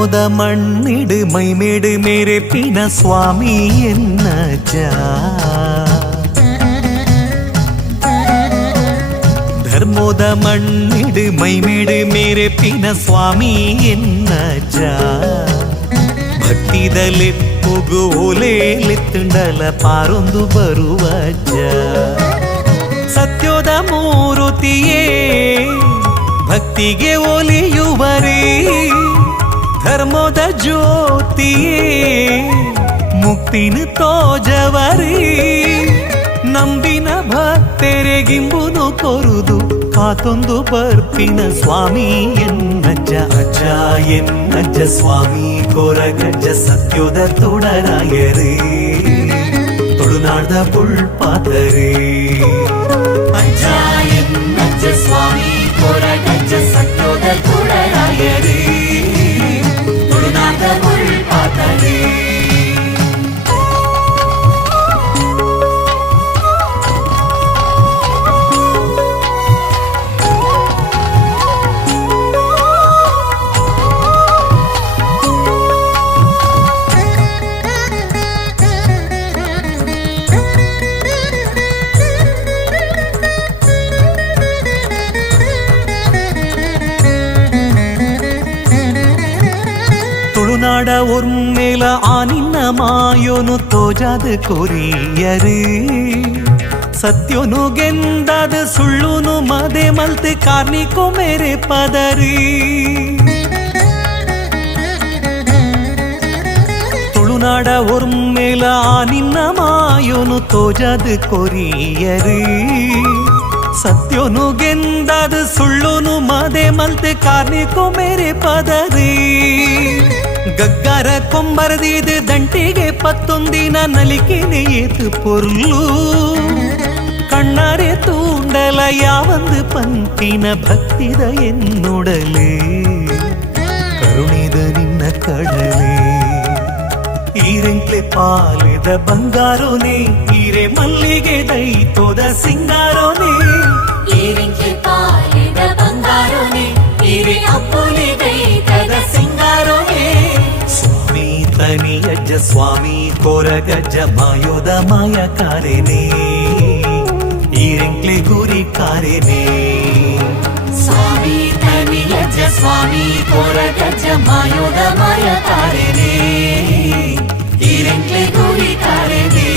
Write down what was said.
ധർമ്മോദ മണ്ണിട് മൈമേട് മേരെ പിന സ്വാമി എന്നജ ധർമ്മോദ മണ്ണിട് മൈമേട് മേരെ പിന സ്വാമി എന്നജ ಭಕ್ತಿದಲ್ಲಿ ಪುಗು ಓಲೇಲೆತ್ತುಂಡಲ ಪಾರೊಂದು ಬರುವಜ್ಜ ಸತ್ಯದ ಮೂರುತಿಯೇ ಭಕ್ತಿಗೆ ಒಲಿಯುವರೇ ಧರ್ಮದ ಜ್ಯೋತಿಯೇ ಮುಕ್ತಿನ ತೋಜವರೇ ನಂಬಿನ ಭಕ್ತರೆಗಿಂಬುದು ಕೊರುದು ಕಾತೊಂದು ಬರ್ಪಿನ ಸ್ವಾಮಿ ಎನ್ನಜ್ಜ ಅಜ್ಜ ಎನ್ನಜ್ಜ ಸ್ವಾಮಿ ಕೊರಗಜ್ಜ ಸತ್ಯದ ತುಡರಾಯರೇ ತುಳುನಾಡ್ದ ಪುಳ್ಪಾತರೇ ಅಜ್ಜ ಎನ್ನಜ್ಜ ಸ್ವಾಮಿ ಕೊರಗಜ್ಜ ಸತ್ಯದ ತುಡರಾಯರೇ ತುಳುನಾಡ್ದ ಪುಳ್ಪಾತರೇ ತುಳುನಾಡ ಒರ್ಮೇಲ ಆ ನಿನ್ನ ಮಾಯೋನು ತೋಜಾದ ಕೊರಿಯರೇ ಸತ್ಯೋನು ಗೆಂದಾದ ಸುಳ್ಳುನು ಮದೆ ಮಲ್ತೆ ಕಾರ್ನಿಕೋ ಮೇರೆ ಪದರಿ ತುಳುನಾಡ ಒರ್ಮೇಲ ಆ ನಿನ್ನ ಮಾಯೋನು ತೋಜಾದ ಕೊರಿಯರೇ ಸತ್ಯೋನು ಗೆಂದಾದ ಸುಳ್ಳುನು ಮದೆ ಮಲ್ತೆ ಕಾರ್ನಿಕೋ ಮೇರೆ ಪದರಿ ಗಗ್ಗರ ಕೊಂಬರದಿದು ದಂಟಿಗೆ ಪತ್ತೊಂದಿನ ನಲಿಕೆನೆ ಏತು ಪೊರ್ಲು ಕಣ್ಣಾರೆ ತೂಂಡಲ ಯಾವಂದು ಪಂಕಿನ ಭಕ್ತಿದ ಎನ್ನುಡಲೇ ಕರುಣಿದ ನಿನ್ನ ಕಡಲೇ ಈರೆಂಕ್ಲೆ ಪಾಲಿದ ಬಂಗಾರೋನೆ ಈರೆ ಮಲ್ಲಿಗೆ ದೈತೋದ ಸಿಂಗಾರೋನೆ ಈರೆಂಕ್ಲೆ ಪಾಲಿದ ಬಂಗಾರೋನೆ ಈರೆ ಅಪ್ಪುಲಿ ದೈತದ ಸಿಂಗಾರೋನೆ ಸ್ವಾಮಿ ತನಿಯಜ್ಜ ಸ್ವಾಮಿ ಕೊರಗಜ್ಜ ಮಾಯೋದ ಮಾಯಕಾರೆನೇ ಈರೆಂಕ್ಲೆ ಗುರಿ ಕಾರೆನೇ ಸ್ವಾಮಿ ತನಿಯಜ್ಜ ಸ್ವಾಮಿ ಕೊರಗಜ್ಜ ಮಾಯೋದ ಮಾಯಕಾರೆನೇ ಈರೆಂಕ್ಲೆ ಗುರಿ ಕಾರೆನೇ